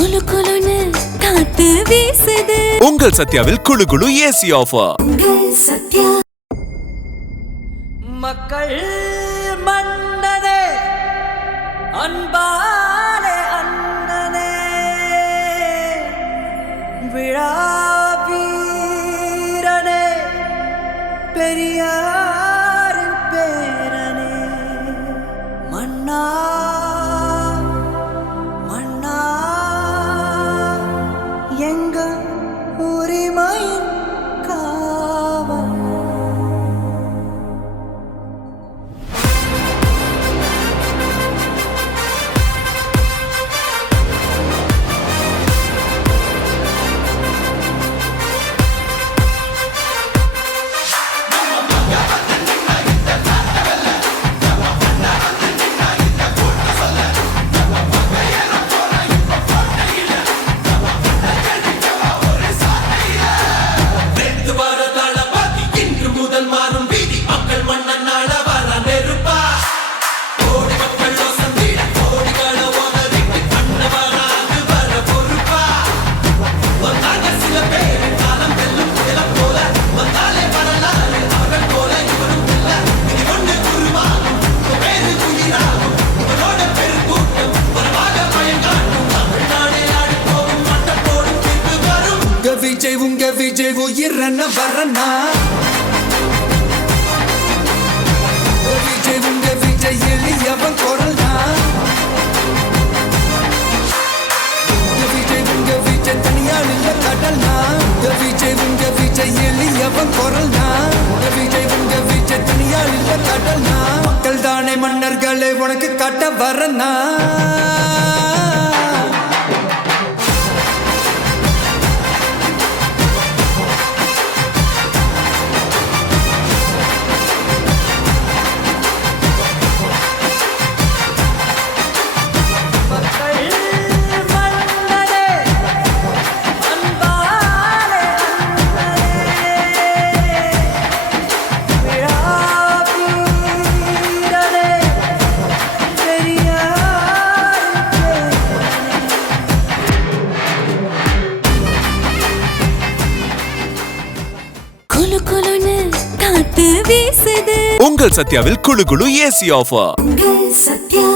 குலு குலுன்னு காத்து வீசுது. உங்கள் சத்யாவில் குளு குளு ஏசி ஆஃபர். சத்யா. மக்கள் மன்னனே அன்பாலே அண்ணனே விழா வீரனே பெரியாரின் பேரனே மன்னா மன்னா எங்க உரிமையின் காவல். உங்க விஜய் உயிரன வரனா விஜய் உங்க விஜய் எளியவன் குரல்னா விஜய் உங்க விஜய் தனியால் இல்ல கடல்னா விஜய் உங்க விஜய் எளியவன் குரல்னா விஜய் உங்க விஜய் தனியால் இல்ல கடல்னா மக்கள் தானே மன்னர்களே உனக்கு காட்ட வரனா. குலு குலுன்னு காத்து வீசுது. உங்கள் சத்யாவில் குளு குளு ஏசி ஆஃபர். சத்யா.